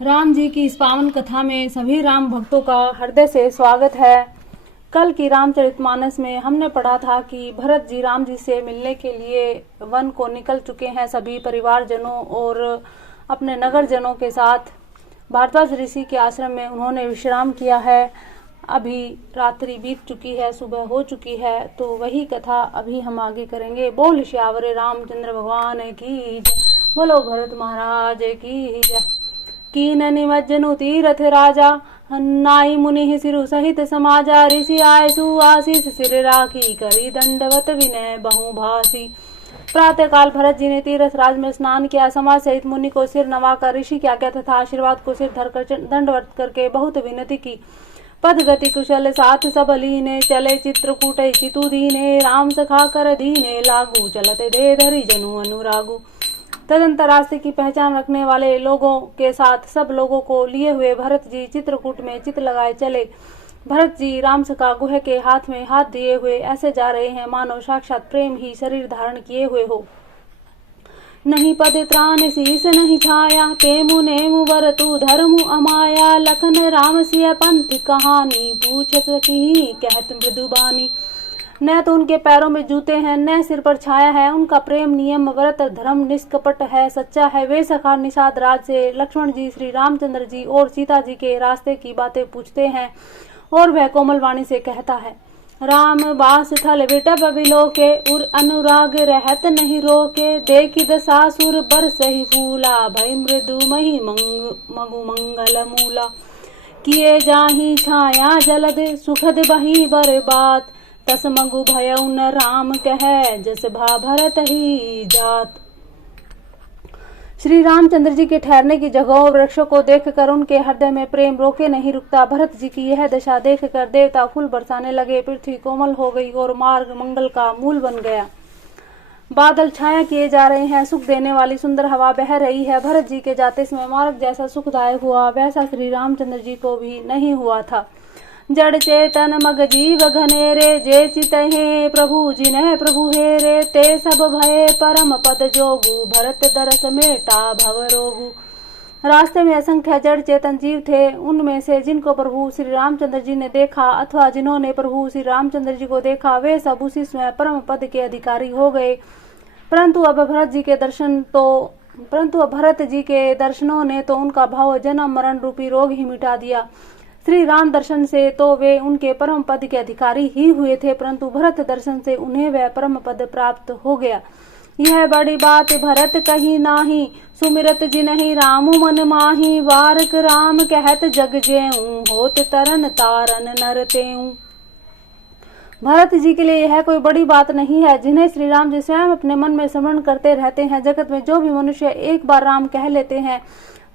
राम जी की इस पावन कथा में सभी राम भक्तों का हृदय से स्वागत है। कल की रामचरितमानस में हमने पढ़ा था कि भरत जी राम जी से मिलने के लिए वन को निकल चुके हैं। सभी परिवारजनों और अपने नगरजनों के साथ भारद्वाज ऋषि के आश्रम में उन्होंने विश्राम किया है। अभी रात्रि बीत चुकी है, सुबह हो चुकी है, तो वही कथा अभी हम आगे करेंगे। बोल श्यावरे रामचंद्र भगवान की जय, बोलो भरत महाराज की जय। कीन निमज्जनु तीरथ राजा, नाई मुनि सिरु सहित समाजा। ऋषि आय सुआशीष सिर राखी, करी दंडवत विनय बहु भासी। प्रातः काल भरत जी ने तीरथ राज में स्नान किया। समाज सहित मुनि को सिर नवाकर ऋषि की आज्ञा तथा आशीर्वाद को सिर धरकर दंडवत करके बहुत विनती की। पद गति कुशल साथ सब लीने, चले चित्रकूट चितु दीने। राम सखा कर दीने लागू, चलते दे धरि जनु अनुरागु। तदंतर रास्ते की पहचान रखने वाले लोगों के साथ सब लोगों को लिए हुए भरत जी चित्रकूट में चित लगाए चले। भरत जी राम सखा गुह के हाथ में हाथ दिए हुए ऐसे जा रहे हैं मानो साक्षात प्रेम ही शरीर धारण किए हुए हो। नहीं पद त्राण शीस नहीं छाया, तेमु नेमु वरतु धर्मु अमाया। लखन राम सिय पंथ कहानी, पूछत की कहत मृदुबानी। न तो उनके पैरों में जूते हैं, न सिर पर छाया है। उनका प्रेम नियम व्रत धर्म निष्कपट है, सच्चा है। वे सखा निषाद राज से लक्ष्मण जी, श्री रामचंद्र जी और सीता जी के रास्ते की बातें पूछते हैं और वह कोमल वाणी से कहता है। राम बास थल विटप विलोके, उर अनुराग रहत नहीं रोके। देखी दसासुर बरस ही फूला, भय मृदु मही मगु मंगल मूला। किए जाही छाया जलद, सुखद बही बर्बाद। तस मगु भयउ न राम कह, जस भा भरत ही जात। श्री रामचंद्र जी के ठहरने की जगहों और वृक्षों को देखकर उनके हृदय में प्रेम रोके नहीं रुकता। भरत जी की यह दशा देखकर देवता फूल बरसाने लगे। पृथ्वी कोमल हो गई और मार्ग मंगल का मूल बन गया। बादल छाया किए जा रहे हैं, सुख देने वाली सुंदर हवा बह रही है। भरत जी के जाते समय मार्ग जैसा सुखदायक हुआ, वैसा श्री रामचंद्र जी को भी नहीं हुआ था। जड़ चेतन मग जीव घनेरे, जे चितहे प्रभु जिन्ह प्रभु हेरे। ते सब भय परम पद जोगु, भरत दरस मेटा भव रोगु। रास्ते में असंख्य जड़ चेतन जीव थे। उनमें से जिनको प्रभु श्री रामचंद्र जी ने देखा अथवा जिन्होंने प्रभु श्री रामचंद्र जी को देखा, वे सब उसी समय परम पद के अधिकारी हो गए। परंतु अब भरत जी के दर्शनों ने तो उनका भाव जन्म मरण रूपी रोग ही मिटा दिया। श्री राम दर्शन से तो वे उनके परम पद के अधिकारी ही हुए थे, परंतु भरत दर्शन से उन्हें वह परम पद प्राप्त हो गया। यह बड़ी बात भरत कही नाही, सुमिरत जिनहि रामु मन माही। वारक राम कहत जग जेऊ, होत तरन तारन नर तेऊ। भरत जी के लिए यह कोई बड़ी बात नहीं है, जिन्हें श्री राम जी स्वयं अपने मन में स्मरण करते रहते हैं। जगत में जो भी मनुष्य एक बार राम कह लेते हैं,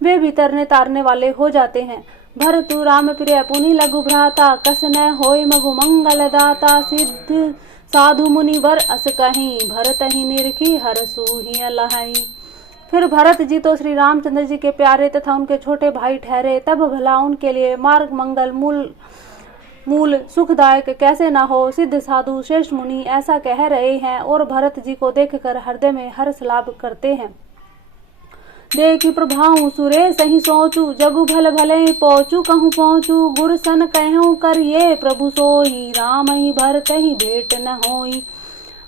वे भी तरने तारने वाले हो जाते हैं। भरतु राम प्रिय पुनि लघु भ्राता, कस न होय मगु मंगल दाता। सिद्ध साधु मुनि वर अस कहीं, भरत ही निरखी हरसु ही अलहाई। फिर भरत जी तो श्री रामचंद्र जी के प्यारे तथा उनके छोटे भाई ठहरे, तब भला उनके लिए मार्ग मंगल मूल सुखदायक कैसे न हो। सिद्ध साधु श्रेष्ठ मुनि ऐसा कह रहे हैं और भरत जी को देखकर हृदय में हर्ष लाभ करते हैं। देखी प्रभाऊ सुरे सही सोचू, जगु भल भले पहुँचू कहूँ पहुँचू। गुर सन कहूँ करिए प्रभु सोई, राम ही भरत ही भेंट न होई।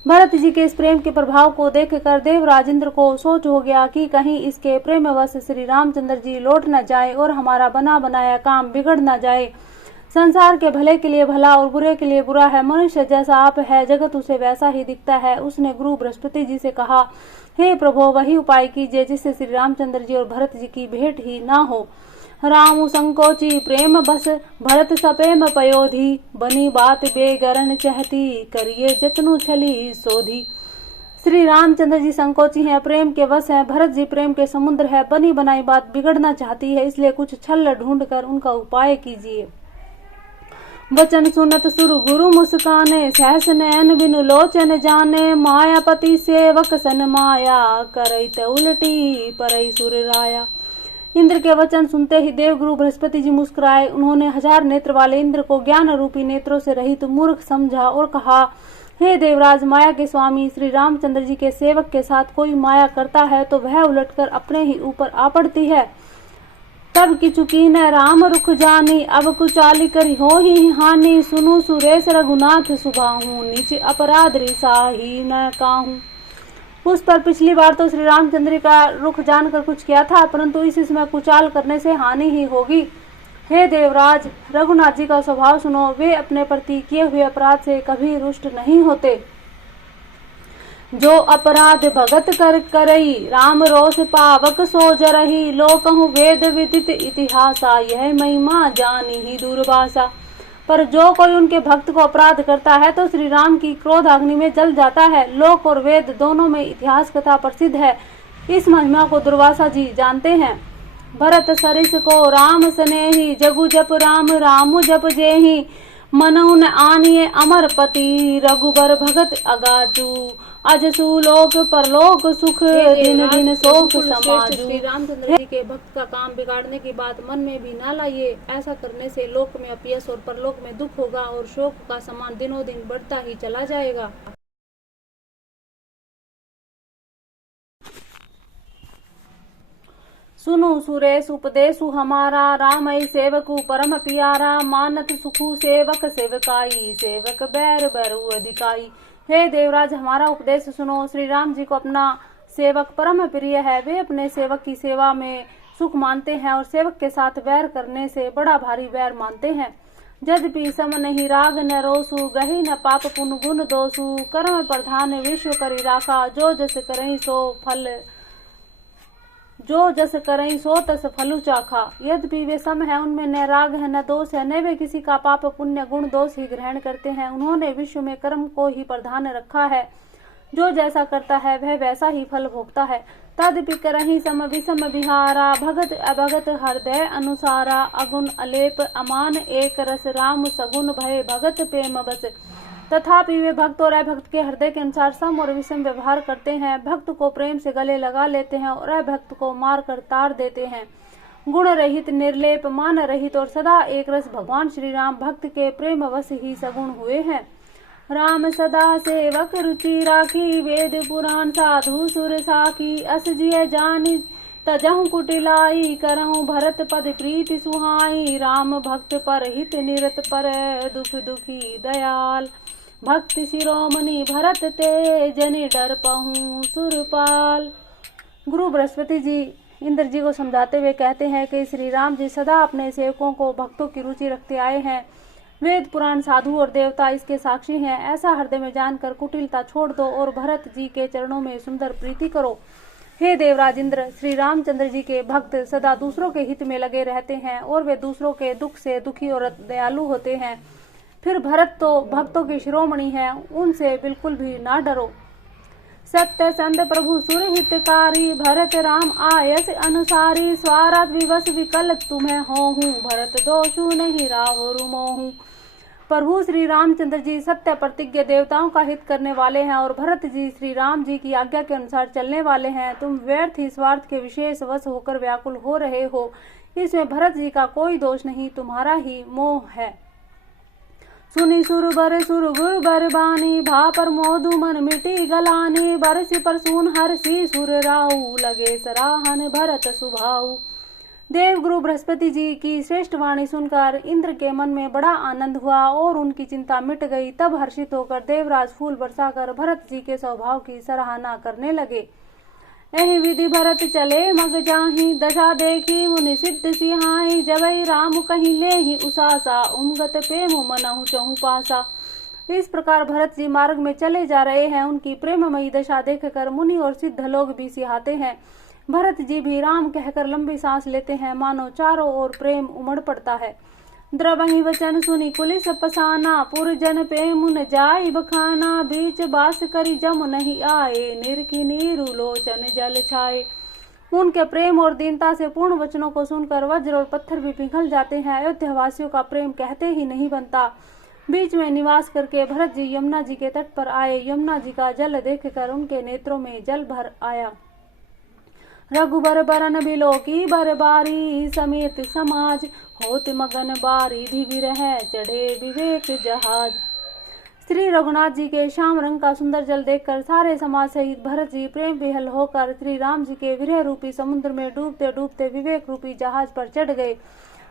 भरत जी के इस प्रेम के प्रभाव को देखकर देवराज इंद्र को सोच हो गया कि कहीं इसके प्रेमवश श्री रामचंद्र जी लौट न जाए और हमारा बना बनाया काम बिगड़ न जाए। संसार के भले के लिए भला और बुरे के लिए बुरा है। मनुष्य जैसा आप है, जगत उसे वैसा ही दिखता है। उसने गुरु बृहस्पति जी से कहा, हे प्रभु, वही उपाय कीजिए जिससे श्री रामचंद्र जी और भरत जी की भेंट ही ना हो। रामु संकोची प्रेम बस, भरत सप्रेम पयोधी। बनी बात बेगरन चहती, करिए जतनु छली सोधी। श्री रामचंद्र जी संकोची हैं, प्रेम के वश हैं। भरत जी प्रेम के समुद्र है। बनी बनाई बात बिगड़ना चाहती है, इसलिए कुछ छल ढूंढ कर उनका उपाय कीजिए। वचन सुनत सुर गुरु मुस्काने, सहस नैन बिनु लोचन जाने। मायापति सेवक सन माया, करई उलटी परई सुर राया। इंद्र के वचन सुनते ही देवगुरु बृहस्पति जी मुस्कुराए। उन्होंने 1000 नेत्र वाले इंद्र को ज्ञान रूपी नेत्रों से रहित मूर्ख समझा और कहा, हे देवराज, माया के स्वामी श्री रामचंद्र जी के सेवक के साथ कोई माया करता है तो वह उलटकर अपने ही ऊपर आ पड़ती है। सब की चुकी न राम रुख जानी, अब कुचाली करी हो ही हानि, सुनु सुरेश रघुनाथ सुभाहू, नीच अपराध रिसाही न काहू। उस पर पिछली बार तो श्री रामचंद्र का रुख जानकर कुछ किया था, परंतु इस समय कुचाल करने से हानि ही होगी। हे देवराज, रघुनाथ जी का स्वभाव सुनो, वे अपने प्रति किए हुए अपराध से कभी रुष्ट नहीं होते। जो अपराध भगत कर करई, राम रोष पावक सो जरही, लोकहु वेद विदित इतिहासा, यह महिमा जानी ही दूरभाषा। पर जो कोई उनके भक्त को अपराध करता है तो श्री राम की क्रोध अग्नि में जल जाता है। लोक और वेद दोनों में इतिहास कथा प्रसिद्ध है, इस महिमा को दुर्वासा जी जानते हैं। भरत सरिस को राम स्नेही, जगु जप राम रामु जप जेही, मनउन आनिए अमर पति, रघुबर भगत अगाजू, अजसु लोक परलोक सुख, दिन दिन शोक समाजू। श्री रामचंद्र जी के भक्त का काम बिगाड़ने की बात मन में भी ना लाइए, ऐसा करने से लोक में अपयश और परलोक में दुख होगा और शोक का समान दिनों दिन बढ़ता ही चला जाएगा। सुनु सुरेश उपदेशु हमारा, रामई सेवकु परम प्यारा, मानत सुखु सेवक सेवकाई, सेवक बैर बैरु अधिकाई। हे देवराज, हमारा उपदेश सुनो। श्री राम जी को अपना सेवक परम प्रिय है, वे अपने सेवक की सेवा में सुख मानते हैं और सेवक के साथ बैर करने से बड़ा भारी बैर मानते हैं। यद्यपि सम नहीं राग न रोसु, गही न पाप पुन गुण दोसु, कर्म प्रधान विश्व करी राखा, जो जस करई सो तस फलु चाखा। यद्यपि वे सम है, उनमें न राग है न दोष है, न वे किसी का पाप पुण्य गुण दोष ही ग्रहण करते हैं। उन्होंने विश्व में कर्म को ही प्रधान रखा है, जो जैसा करता है वह वैसा ही फल भोगता है। तदपि करहि सम विषम विहारा, भगत अभगत हृदय अनुसारा, अगुण अलेप अमान एक रस, राम सगुण भय भगत प्रेम बस। तथापि वे भक्त और अभक्त के हृदय के अनुसार सम और विषम व्यवहार करते हैं। भक्त को प्रेम से गले लगा लेते हैं और अभक्त को मार कर तार देते हैं। गुण रहित निर्लेप मान रहित और सदा एक रस भगवान श्री राम भक्त के प्रेम वश ही सगुण हुए हैं। राम सदा सेवक रुचि राखी, वेद पुराण साधु सुर साखी, अस जिय जानी तजहु कुटिलाई, करहु भरत पद प्रीति सुहाई, राम भक्त पर हित निरत पर, दुख दुखी दयाल, भक्ति शिरोमणि भरत ते, जनि डर पहूं सुरपाल। गुरु बृहस्पति जी इंद्र जी को समझाते हुए कहते हैं कि श्री राम जी सदा अपने सेवकों को भक्तों की रुचि रखते आए हैं। वेद पुराण साधु और देवता इसके साक्षी हैं। ऐसा हृदय में जानकर कुटिलता छोड़ दो और भरत जी के चरणों में सुंदर प्रीति करो। हे देवराज इंद्र, श्री रामचंद्र जी के भक्त सदा दूसरों के हित में लगे रहते हैं और वे दूसरों के दुख से दुखी और दयालु होते हैं। फिर भरत तो भक्तों की शिरोमणि है, उनसे बिल्कुल भी ना डरो। सत्य संत प्रभु सुर हितकारी, भरत राम आयस अनुसारी, स्वार्थ विवश विकल तुम्हें होहूं, भरत दोषु नहीं रावरु मोहूं। प्रभु श्री रामचंद्र जी सत्य प्रतिज्ञ देवताओं का हित करने वाले हैं और भरत जी श्री राम जी की आज्ञा के अनुसार चलने वाले हैं। तुम व्यर्थ ही स्वार्थ के विशेष वश होकर व्याकुल हो रहे हो, इसमें भरत जी का कोई दोष नहीं, तुम्हारा ही मोह है। सुनी सुर गुर बर बानी, भा पर मोदु मन मिटी गलानी, बरसी पर सून हरसी सुर राऊ, लगे सराहन भरत सुभाऊ। देव गुरु बृहस्पति जी की श्रेष्ठ वाणी सुनकर इंद्र के मन में बड़ा आनंद हुआ और उनकी चिंता मिट गई। तब हर्षित होकर देवराज फूल बरसाकर भरत जी के स्वभाव की सराहना करने लगे। एहि विधि भरत चले मग जाहि, दशा देखी मुनि सिद्ध सिहाई, जबई राम कहीं ले ही उसासा, उमगत प्रेम मनहु चहु पासा। इस प्रकार भरत जी मार्ग में चले जा रहे हैं। उनकी प्रेममयी दशा देखकर मुनि और सिद्ध लोग भी सिहाते हैं। भरत जी भी राम कहकर लंबी सांस लेते हैं, मानो चारों ओर प्रेम उमड़ पड़ता है। द्रवहि वचन सुनी कुलिस पसाना, पुरजन प्रेम जाय बखाना, बीच बास करी जम नहीं आए, निरखी नीरु लोचन जल छाए। उनके प्रेम और दीनता से पूर्ण वचनों को सुनकर वज्र और पत्थर भी पिघल जाते हैं। अयोध्या वासियों का प्रेम कहते ही नहीं बनता। बीच में निवास करके भरत जी यमुना जी के तट पर आए। यमुना जी का जल देखकर उनके नेत्रों में जल भर आया। रघुबर बरन बिलो की बरबारी, समेत समाज होत मगन बारी, भी रह चढ़े विवेक जहाज। श्री रघुनाथ जी के श्याम रंग का सुंदर जल देखकर सारे समाज सहित भरत जी प्रेम विहल होकर श्री राम जी के विरह रूपी समुद्र में डूबते डूबते विवेक रूपी जहाज पर चढ़ गए।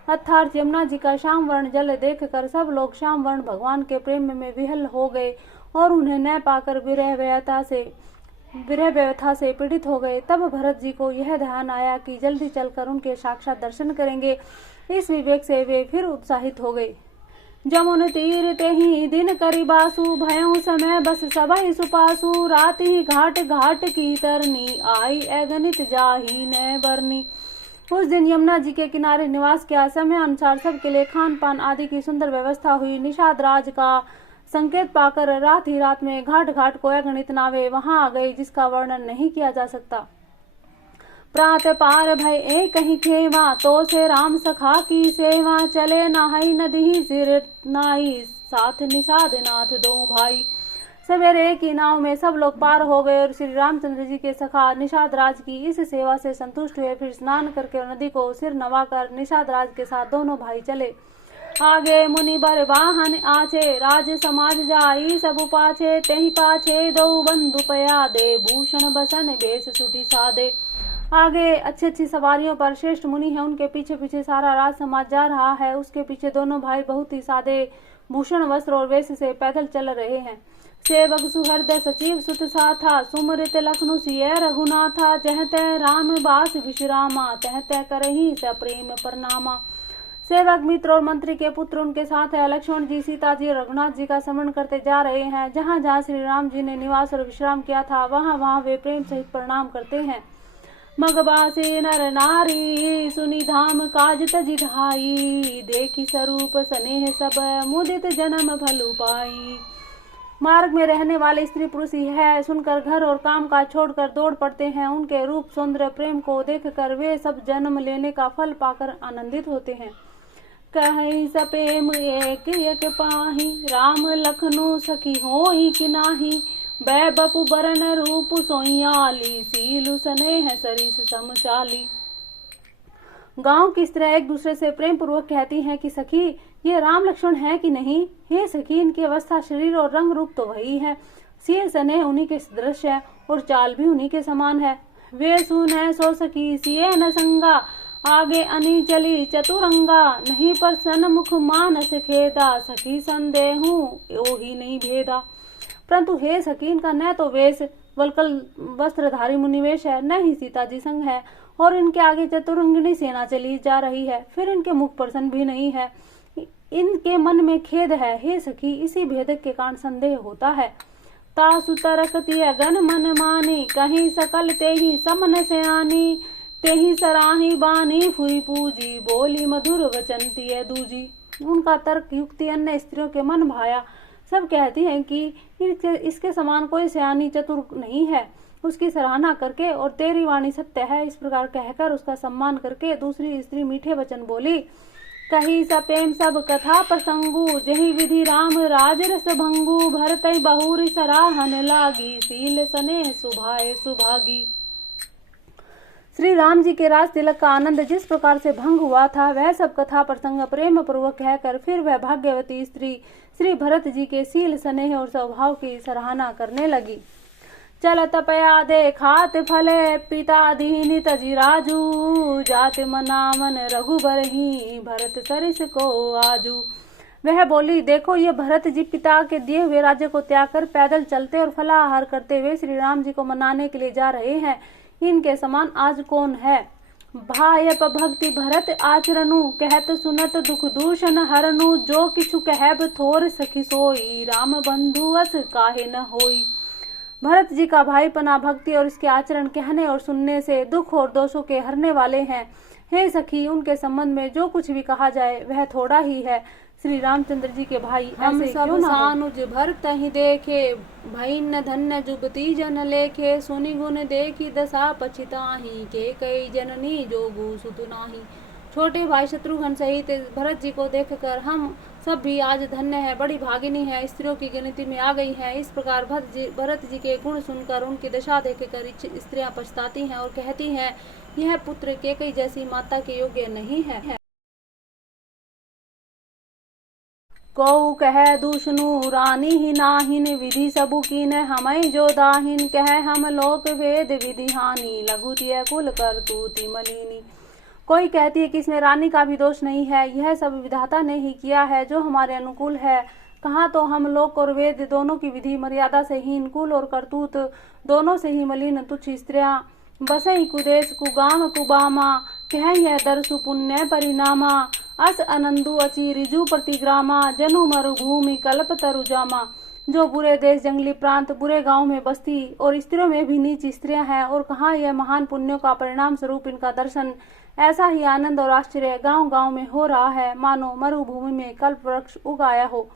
अर्थात यमुना जी का श्याम वर्ण जल देखकर सब लोग श्याम वर्ण भगवान के प्रेम में विहल हो गए और उन्हें न पाकर विरह व्यथा से पीड़ित हो गए। तब भरत जी को यह ध्यान आया कि जल्दी चलकर उनके साक्षात दर्शन करेंगे। इस विवेक से वे फिर उत्साहित हो गए। जमुन तीर ते ही दिन करिबासु भयों समय बस सबहि सुपासु रात ही घाट घाट की तरनी आई अगणित जाही न बरनी। उस दिन यमुना जी के किनारे निवास किया। समय अनुसार सबके लिए खान पान आदि की सुंदर व्यवस्था हुई। निषाद राज का संकेत पाकर रात ही रात में घाट घाट को अगणित नावे वहां आ गई, जिसका वर्णन नहीं किया जा सकता। प्रात पार भय एक ही खेवा तो से राम सखा की सेवा चले नाहई नदी सिर नाई साथ निषाद नाथ दो भाई। सवेरे एक ही नाव में सब लोग पार हो गए और श्री रामचंद्र जी के सखा निषाद राज की इस सेवा से संतुष्ट हुए। फिर स्नान करके नदी को सिर नवाकर निषाद राज के साथ दोनों भाई चले। आगे मुनि बर वाहन आचे राज समाज जाई सब पाछे तेहि पाछे दो बंधु पया दे भूषण बसन बेस सुठी सादे। आगे अच्छी अच्छी सवारियों पर श्रेष्ठ मुनि है, उनके पीछे पीछे सारा राज समाज जा रहा है। उसके पीछे दोनों भाई बहुत ही सादे भूषण वस्त्र और वेश से पैदल चल रहे हैं। सेवक सुहृदय सचिव सुत साथा सुमरित लखनु सिय रघुनाथा जह तय राम बास विश्रामा तह तय करही सप्रेम प्रणामा। सेवक मित्र और मंत्री के पुत्र उनके साथ है। लक्ष्मण जी सीता जी और रघुनाथ जी का स्मरण करते जा रहे हैं। जहाँ जहाँ श्री राम जी ने निवास और विश्राम किया था वहाँ वहाँ वे प्रेम सहित प्रणाम करते हैं। मगबासे नर नारी सुनी धाम काज तजि ढाई देखी स्वरूप स्नेह सब मुदित जन्म भलु पाई। मार्ग में रहने वाले स्त्री पुरुष यह सुनकर घर और काम काज छोड़कर दौड़ पड़ते हैं। उनके रूप सौंदर्य प्रेम को देखकर वे सब जन्म लेने का फल पाकर आनंदित होते हैं। कहीं सपेम एक एक पाही राम लखनु सखी होई कि नाही बै बपु बरन रूप सोयाली सीलु स्नेह सरिस समचाली। गांव की स्त्रियां एक दूसरे से प्रेम पूर्वक कहती हैं कि सखी ये राम लक्ष्मण है कि नहीं। हे सखी इनकी अवस्था शरीर और रंग रूप तो वही है, सील स्नेह उन्हीं के सदृश है और चाल भी उन्हीं के समान है। वे सुन सो सखी सिए न संगा आगे अनी चली चतुरंगा नहीं पर सन्मुख मानस खेदा सखी संदेहू ओ ही नहीं भेदा। परंतु हे सखी इनका न तो वेश वल्कल वस्त्रधारी मुनिवेश है, न ही सीता जी संग है और इनके आगे चतुरंगिणी सेना चली जा रही है। फिर इनके मुख प्रसन्न भी नहीं है, इनके मन में खेद है। हे सखी इसी भेदक के कारण संदेह होता है। तासु तरकती अगन मन मानी कहीं सकल ते ही समन से आनी तेही सराही बानी फुरी पूजी बोली मधुर वचनती है दूजी। उनका तर्क युक्ति अन्य स्त्रियों के मन भाया। सब कहती हैं कि इसके समान कोई सयानी चतुर नहीं है। उसकी सराहना करके और तेरी वाणी सत्य है इस प्रकार कहकर उसका सम्मान करके दूसरी स्त्री मीठे वचन बोली। कही सपेम सब कथा प्रसंगु जही विधि राम राज रस भंगु भरतई बहुरी सराहन लागी सील स्नेह सुभाए सुभागी। श्री राम जी के राज तिलक का आनंद जिस प्रकार से भंग हुआ था वह सब कथा प्रसंग प्रेम पूर्वक कहकर फिर वह भाग्यवती स्त्री श्री भरत जी के सील स्नेह और स्वभाव की सराहना करने लगी। चल तपया दे खात फले पिता दीन तजी राजू जात मना मन रघुबर ही भरत सरिस को आजू। वह बोली देखो ये भरत जी पिता के दिए हुए राज्य को त्याग कर पैदल चलते और फलाहार करते हुए श्री राम जी को मनाने के लिए जा रहे हैं। इनके समान आज कौन है। भायप भक्ति भरत आचरनु कहत सुनत दुख दूषण हरनु जो किछु कहब थोर सखी सोई राम बंधु अस काहे न होई। भरत जी का भाईपना भक्ति और इसके आचरण कहने और सुनने से दुख और दोषों के हरने वाले हैं। हे सखी उनके संबंध में जो कुछ भी कहा जाए वह थोड़ा ही है। श्री रामचंद्र जी के भाई हम सब सानुज भरत ही देखे भई न धन्य जुबती जन लेखे सुनि गुण देखी दशा पछिताही के कई जननी जोगु सुत नाही। छोटे भाई शत्रुघ्न सहित भरत जी को देखकर हम सब भी आज धन्य है, बड़ी भागिनी है, स्त्रियों की गिनती में आ गई है। इस प्रकार भरत जी के गुण सुनकर उनकी दशा देखकर स्त्रियां पछताती हैं और कहती हैं यह पुत्र केकई जैसी माता के योग्य नहीं है। कौ कह दूषणु रानी ही नाहिन विधि सबु कीन हमई जो दाहिन कह हम लोक वेद विधि हानि लघुतिय कुल कर तूति मलिनी। कोई कहती है कि इसमें रानी का भी दोष नहीं है, यह सब विधाता ने ही किया है जो हमारे अनुकूल है। कहाँ तो हम लोक और वेद दोनों की विधि मर्यादा से हीन, कुल और करतूत दोनों से ही मलिन तुच्छ स्त्रियां बसई कुदेश कुगाम कुबामा कह यह दरसु पुण्य परिणामा अस अनंदु अचि रिजु प्रतिग्रामा जनु मरुभूमि कल्प तरुजामा। जो बुरे देश जंगली प्रांत बुरे गांव में बस्ती और स्त्रियों में भी नीच स्त्रियां हैं, और कहाँ यह महान पुण्यों का परिणाम स्वरूप इनका दर्शन। ऐसा ही आनंद और आश्चर्य गांव गांव में हो रहा है, मानो मरुभूमि में कल्प वृक्ष उगाया हो।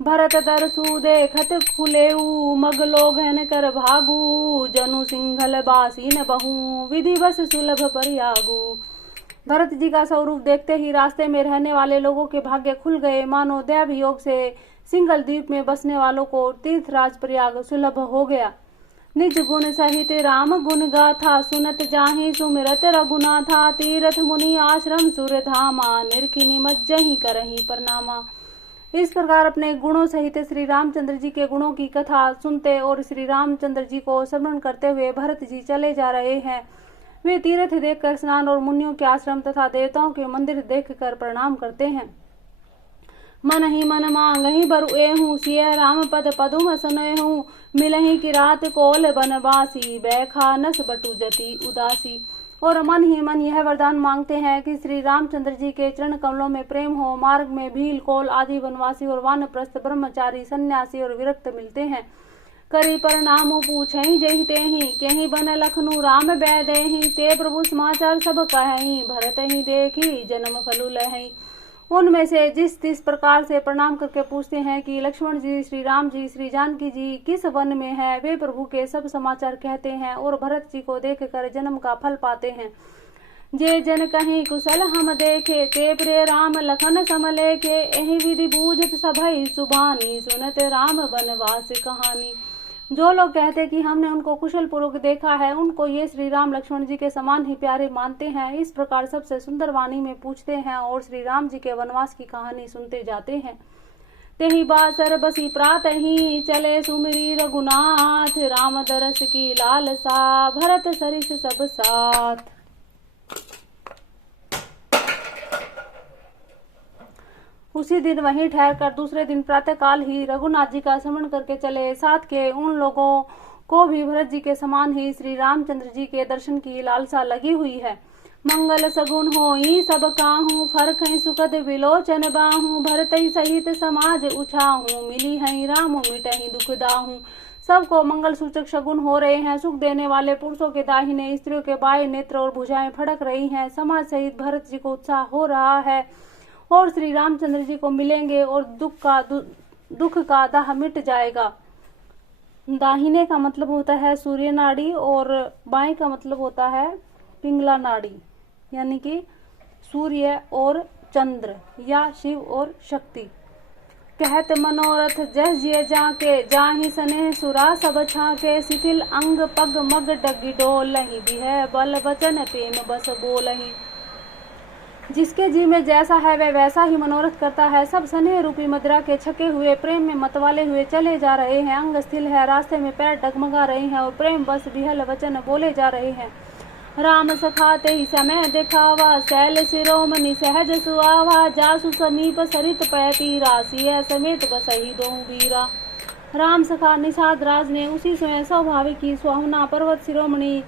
भरत दरसु देखत खुलेऊ मग लोघन कर भागू जनु सिंघल बासी न बहू विधि बस सुलभ परियागू। भरत जी का स्वरूप देखते ही रास्ते में रहने वाले लोगों के भाग्य खुल गए, मानो दैव योग से सिंगल द्वीप में बसने वालों को तीर्थराज प्रयाग सुलभ हो गया। निज गुण सहित राम गुण गाथा सुनत जाहि सुमिरत रघुनाथा तीर्थ मुनि आश्रम सुर धामा निरखिनि मज्जहि करहि प्रणामा। इस प्रकार अपने गुणों सहित श्री रामचंद्र जी के गुणों की कथा सुनते और श्री रामचंद्र जी को स्मरण करते हुए भरत जी चले जा रहे हैं। वे तीर्थ देखकर स्नान और मुनियों के आश्रम तथा देवताओं के मंदिर देखकर प्रणाम करते हैं। मन ही मन मांगहि बरुएहूँ सिय राम पद पदुम सनयहूँ मिलहि की रात कोल बनवासी बैखा नस बटु जति उदासी। और मन ही मन यह वरदान मांगते हैं कि श्री रामचंद्र जी के चरण कमलों में प्रेम हो। मार्ग में भील कोल आदि वनवासी और वानप्रस्थ ब्रह्मचारी सन्यासी और विरक्त मिलते हैं। करी प्रणाम पूछहि जहि तेहि केहि बन लखनु राम बैदेहि ते प्रभु समाचार सब कहहि भरत ही देखी जन्म फलु लहहि। उनमें से जिस प्रकार से प्रणाम करके पूछते हैं कि लक्ष्मण जी, श्री राम जी, श्री जानकी जी किस वन में है, वे प्रभु के सब समाचार कहते हैं और भरत जी को देखकर जन्म का फल पाते हैं। जे जन कहीं कुशल हम देखे ते प्रिय राम लखन समलेखे एहि विधि बूझत सभई सुबानी सुनत राम बनवास कहानी। जो लोग कहते कि हमने उनको कुशल पूर्वक देखा है, उनको ये श्री राम लक्ष्मण जी के समान ही प्यारे मानते हैं। इस प्रकार सबसे सुंदर वाणी में पूछते हैं और श्री राम जी के वनवास की कहानी सुनते जाते हैं। तेहि बासर बसी प्रातः ही चले सुमिरी रघुनाथ राम दरस की लालसा भरत सरिस सब साथ। उसी दिन वहीं ठहरकर दूसरे दिन प्रातः काल ही रघुनाथ जी का स्मरण करके चले। साथ के उन लोगों को भी भरत जी के समान ही श्री रामचंद्र जी के दर्शन की लालसा लगी हुई है। मंगल सगुन होई सब काहू फरखै सुखद विलोचन बाहू भरतई सहित समाज उछाहू मिली है राम मिटहि दुख दाहू। सबको मंगल सूचक शगुन हो रहे हैं। सुख देने वाले पुरुषों के दाहिने, स्त्रियों के बाएं नेत्र और भुजाएं फड़क रही हैं। समाज सहित भरत जी को उत्साह हो रहा है और श्री रामचंद्र जी को मिलेंगे और दुख का दाह मिट जाएगा। दाहिने का मतलब होता है सूर्य नाड़ी और बाएं का मतलब होता है पिंगला नाड़ी, यानी कि सूर्य और चंद्र या शिव और शक्ति। कहत मनोरथ जह जिय जाके जाहि सनेह सुरा सब छाके शिथिल अंग पग मग डगी डोलहि बिह बल वचन प्रेम बस बोलहि। जिसके जी में जैसा है वह वैसा ही मनोरथ करता है। सब स्नेह रूपी मदिरा के छके हुए प्रेम में मतवाले हुए चले जा रहे हैं। अंग स्थिल है, रास्ते में पैर डगमगा रहे हैं और प्रेम बस बिहल वचन बोले जा रहे हैं। राम सखाते ही समय दिखावा शैल शिरोमणि सहज सुआवा जासु समीप सरित पैती राशि समेत बसही दो वीरा। राम सखा निषाद राज ने उसी समय स्वाभाविक ही सुहावना पर्वत शिरोमणि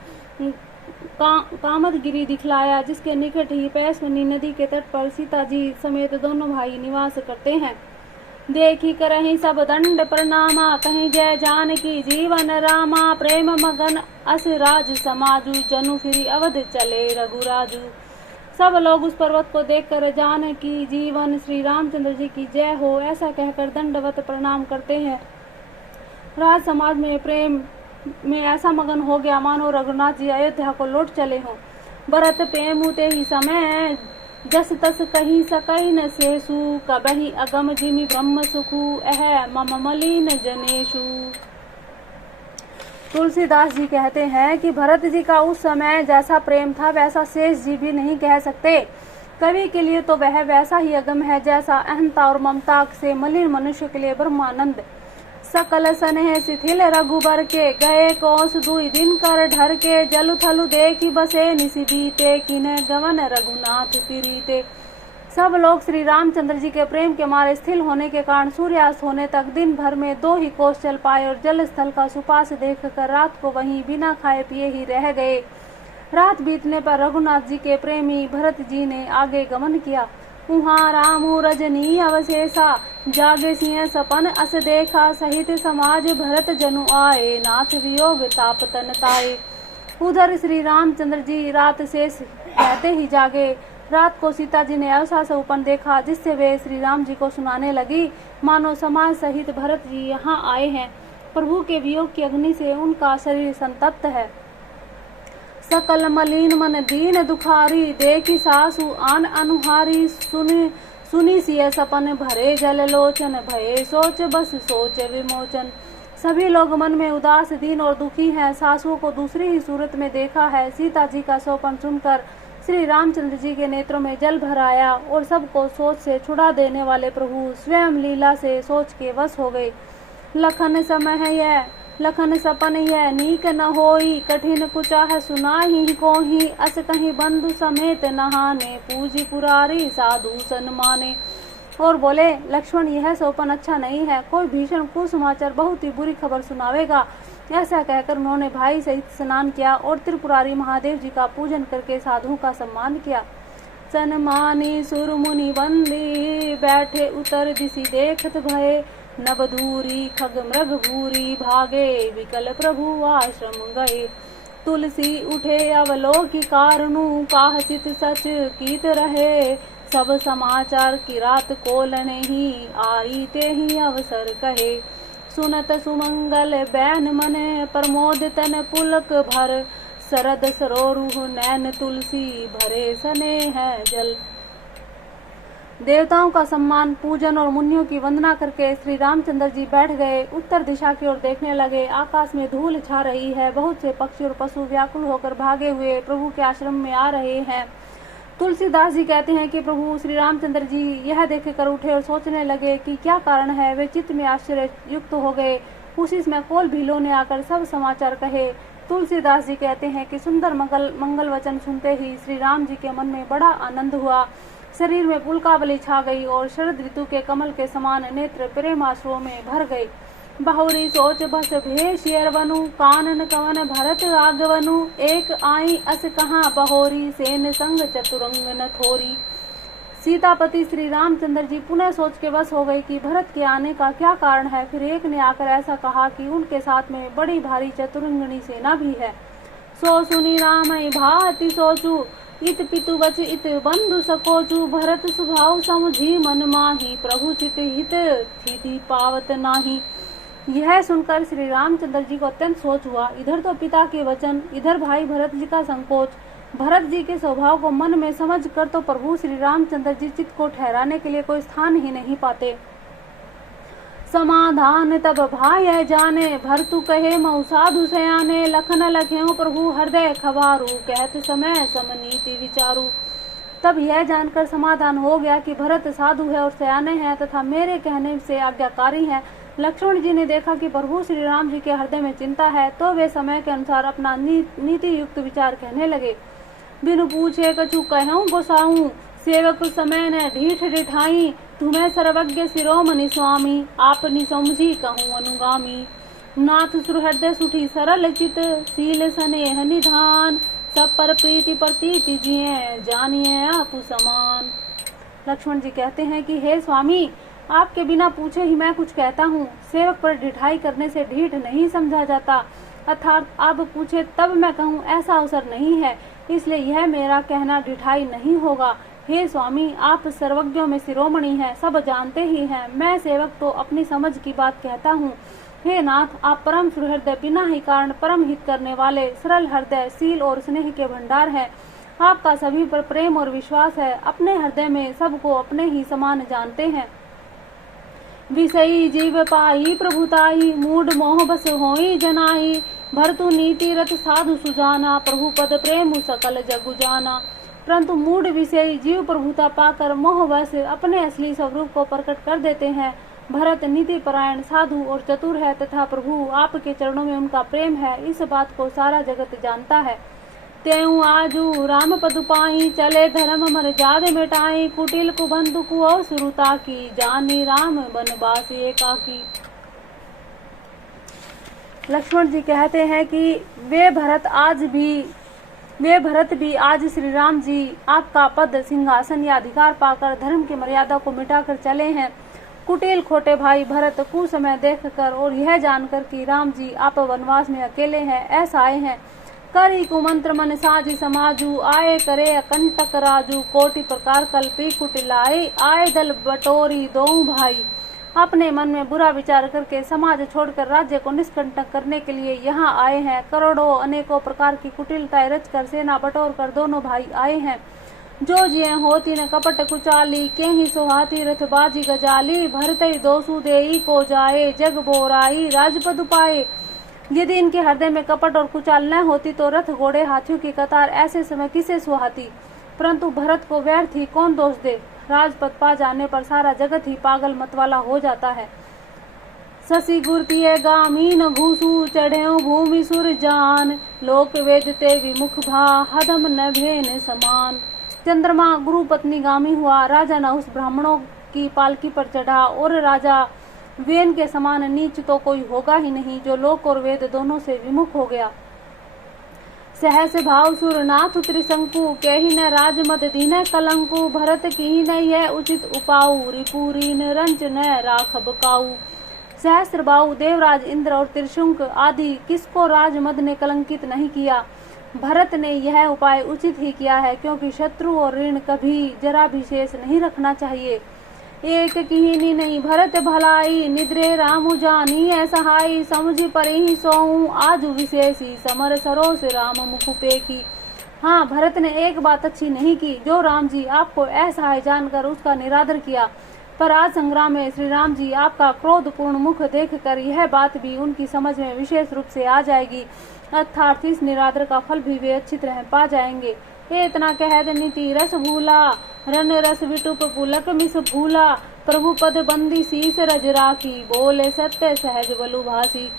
कामदगिरी दिखलाया, जिसके निकट ही पैसमनी नदी के तट पर सीता जी समेत दोनों भाई निवास करते हैं। देखी करहि सब दंड प्रणामा कहीं जय जानकी जीवन रामा प्रेम मगन अस राज समाजू जनु फिरी अवध चले रघुराजू। सब लोग उस पर्वत को देखकर जानकी जीवन श्री रामचंद्र जी की जय हो ऐसा कहकर दंडवत प्रणाम करते हैं। राज समाज में प्रेम में ऐसा मगन हो गया मानो रघुनाथ जी अयोध्या को लौट चले हों। भरत प्रेमुते ही समय जस तस कहीं सकई न सेसु कबहि अगम जिमि ब्रह्म सुखु एह मम मलिन जनेशु। तुलसीदास जी कहते हैं कि भरत जी का उस समय जैसा प्रेम था वैसा शेष जी भी नहीं कह सकते। कवि के लिए तो वह वैसा ही अगम है जैसा अहंता और ममता से मलिन मनुष्य के लिए ब्रह्मानंद। सकल स्नेह शिथिल रघुबर के, गए कोस दुई दिन कर ढर के, जलु थलु देखी बसे निसि बीते, किन्ह गवन रघुनाथ प्रीते। सब लोग श्री रामचंद्र जी के प्रेम के मारे स्थिर होने के कारण सूर्यास्त होने तक दिन भर में 2 ही कोस चल पाए और जल स्थल का सुपास देखकर रात को वहीं बिना खाए पिए ही रह गए। रात बीतने पर रघुनाथ जी के प्रेमी भरत जी ने आगे गमन किया। उहाँ रामू रजनी अवशेषा, जागे सिंह सपन अस देखा, सहित समाज भरत जनु आए, नाथ वियोग ताप तन ताए। उधर श्री रामचंद्र जी रात शेष रहते ही जागे। रात को सीता जी ने ऐसा सपन देखा जिससे वे श्री राम जी को सुनाने लगी, मानो समाज सहित भरत जी यहाँ आए हैं। प्रभु के वियोग की अग्नि से उनका शरीर संतप्त है। सकल मलिन मन दीन दुखारी, देखी सासु आन अनुहारी, सुनी सिय सपन भरे जल लोचन, भये सोच बस सोच विमोचन। सभी लोग मन में उदास दीन और दुखी हैं। सासुओं को दूसरी ही सूरत में देखा है। सीता जी का सोपन सुनकर श्री रामचंद्र जी के नेत्रों में जल भर आया और सबको सोच से छुड़ा देने वाले प्रभु स्वयं लीला से सोच के वश हो गए। लखन समय यह लखन सपन यह नीक न होई, कठिन कुचाह सुनाहि कोहि, अस कहीं बंधु समेत नहाने, पूजी पुरारी साधु सन्माने। और बोले, लक्ष्मण यह सोपन अच्छा नहीं है, कोई भीषण कुसमाचार बहुत ही बुरी खबर सुनावेगा। ऐसा कहकर उन्होंने भाई सहित स्नान किया और त्रिपुरारी महादेव जी का पूजन करके साधुओं का सम्मान किया। सन्मानी सुर मुनि बंदी, बैठे उतर दिशि देखत भये, नवधूरी खग मृग भूरी, भागे विकल प्रभु आश्रम गए। तुलसी उठे अवलोकी कारणु, काह चित सच कीत रहे, सब समाचार की रात को नहीं, आई ते ही अवसर कहे। सुनत सुमंगल बैन मने, प्रमोद तन पुलक भर, शरद सरोरुह नैन तुलसी, भरे सने है जल। देवताओं का सम्मान, पूजन और मुनियों की वंदना करके श्री रामचंद्र जी बैठ गए। उत्तर दिशा की ओर देखने लगे। आकाश में धूल छा रही है। बहुत से पक्षी और पशु व्याकुल होकर भागे हुए प्रभु के आश्रम में आ रहे हैं। तुलसीदास जी कहते हैं कि प्रभु श्री रामचंद्र जी यह देखकर उठे और सोचने लगे कि क्या कारण है। वे चित्त में आश्चर्य युक्त हो गए। उसी समय कोल भीलों ने आकर सब समाचार कहे। तुलसीदास जी कहते हैं कि सुंदर मंगल वचन सुनते ही श्री राम जी के मन में बड़ा आनंद हुआ। शरीर में पुलकावली छा गई और शरद ऋतु के कमल के समान नेत्र प्रेमाश्रुओं में भर गए। बहुरी सोच बस भेष वनु, कानन कवन भरत आगवनु, एक आई अस कहाँ बहोरी, सेन संग चतुरंग न थोरी। सीतापति श्री रामचंद्र जी पुनः सोच के बस हो गए कि भरत के आने का क्या कारण है। फिर एक ने आकर ऐसा कहा कि उनके साथ में बड़ी भारी चतुरंगनी सेना भी है। सो सुनी राम भाति सोचू, इत पितु वच इत बंधु सकोचू, भरत स्वभाव समझी मन माही, प्रभु चित हित थी पावत नाही। यह सुनकर श्री रामचंद्र जी को अत्यंत सोच हुआ। इधर तो पिता के वचन, इधर भाई भरत जी का संकोच। भरत जी के स्वभाव को मन में समझ कर तो प्रभु श्री रामचंद्र जी चित्त को ठहराने के लिए कोई स्थान ही नहीं पाते। समाधान तब भाई जाने, भरतु कहे मऊ साधु सयाने, लखन लखेऊ प्रभु हृदय खबारू, कहत समय समनीति विचारू। तब यह जानकर समाधान हो गया कि भरत साधु है और सयाने हैं तथा मेरे कहने से आज्ञाकारी हैं। लक्ष्मण जी ने देखा कि प्रभु श्री राम जी के हृदय में चिंता है, तो वे समय के अनुसार अपना नीति युक्त विचार कहने लगे। बिनु पूछे कछु कहूँ गोसाऊं, सेवक समय न ढीठ डिठाई, तुम्हें सर्वज्ञ शिरोमणि स्वामी, आपनी समझी कहूँ अनुगामी। नाथ सुहृदय सुठी सरल चित, सील स्नेह निधान, सब पर प्रीति प्रतीति जिए, जानिए आप समान। लक्ष्मण जी कहते हैं कि हे स्वामी, आपके बिना पूछे ही मैं कुछ कहता हूँ। सेवक पर ढिठाई करने से ढीठ नहीं समझा जाता, अर्थात आप पूछे तब मैं कहूँ ऐसा अवसर नहीं है, इसलिए यह मेरा कहना ढिठाई नहीं होगा। हे स्वामी, आप सर्वज्ञों में शिरोमणि हैं, सब जानते ही हैं। मैं सेवक तो अपनी समझ की बात कहता हूँ। हे नाथ, आप परम सुहृदय, बिना ही कारण परम हित करने वाले, सरल हृदय, सील और स्नेह के भंडार हैं। आपका सभी पर प्रेम और विश्वास है। अपने हृदय में सबको अपने ही समान जानते हैं। विषयी जीव पाई प्रभुताई, मूड मोह बस होई जनाई, भरतु नीति रत साधु सुजाना, प्रभु पद प्रेम सकल जगु जाना। परंतु मूढ़ विषयी जीव प्रभुता पाकर मोहवश अपने असली स्वरूप को प्रकट कर देते हैं। भरत नीति परायण, साधु और चतुर है तथा प्रभु आपके चरणों में उनका प्रेम है, इस बात को सारा जगत जानता है। तेऊ आजू राम पदु पाई, चले धर्म मर्याद मिटाई, कुटिल कुबंधु कुओ सुरुता की, जानी राम बनवास एकाकी। लक्ष्मण जी कहते हैं कि वे भरत भी आज श्री राम जी आपका पद, सिंहासन या अधिकार पाकर धर्म की मर्यादा को मिटाकर चले हैं। कुटिल खोटे भाई भरत कुसमय देखकर और यह जानकर कि राम जी आप वनवास में अकेले हैं, ऐसा आए हैं। करी कुमंत्र मन साजी समाजू, आए करे कंटक राजू, कोटि प्रकार कल्पी कुटिलाई, आए दल बटोरी दो भाई। अपने मन में बुरा विचार करके समाज छोड़कर राज्य को निष्कंटक करने के लिए यहाँ आए हैं। करोड़ों अनेकों प्रकार की कुटिलताएं रचकर सेना बटोर कर दोनों भाई आए हैं। जो जिये होती न कपट कुचाली, के ही सोहाती रथ बाजी गजाली, भरतई दोसु देई को जाए, जग बोराई राजपद पाए। यदि इनके हृदय में कपट और कुचाल न होती तो रथ घोड़े हाथियों की कतार ऐसे समय किसे सुहाती। परंतु भरत को व्यर्थ ही कौन दोष दे, राजपद पा जाने पर सारा जगत ही पागल मतवाला हो जाता है। शशि गुरतिये गामीन घूसू, चढ़े भूमि सुर जान, लोक वेदते विमुख भा, हदम न भेन समान। चंद्रमा गुरु पत्नी गामी हुआ, राजा नहुस ब्राह्मणों की पालकी पर चढ़ा, और राजा वेन के समान नीच तो कोई होगा ही नहीं, जो लोक और वेद दोनों से विमुख हो गया। सहस भाव सुरनाथ त्रिशंकु, केहि न राजमद दीन कलंकु, भरत की न यह उचित उपाऊ, रिपुरी न रंच न राखब काऊ। सहस्त्र बाहु देवराज इंद्र और त्रिशंक आदि किसको राजमद ने कलंकित नहीं किया। भरत ने यह उपाय उचित ही किया है, क्योंकि शत्रु और ऋण कभी जरा भी शेष नहीं रखना चाहिए। एक कीनी नहीं भरत भलाई, निद्रे रामु जानी है सहाई, समझी परे ही सोऊं आज विशेषी, समर सरोस राम मुकुपे की। हाँ, भरत ने एक बात अच्छी नहीं की, जो राम जी आपको असहाय जानकर उसका निरादर किया। पर आज संग्राम में श्री राम जी आपका क्रोधपूर्ण मुख देखकर यह बात भी उनकी समझ में विशेष रूप से आ जाएगी, अर्थात इस निरादर का फल भी वे अच्छी तरह पा जाएंगे। इतना कह नीति रस भूला, रन रस विटुप पुलक मिस भूला, प्रभु पद बंदी शीस रज राखी, बोले सत्य सहज बलु भासी।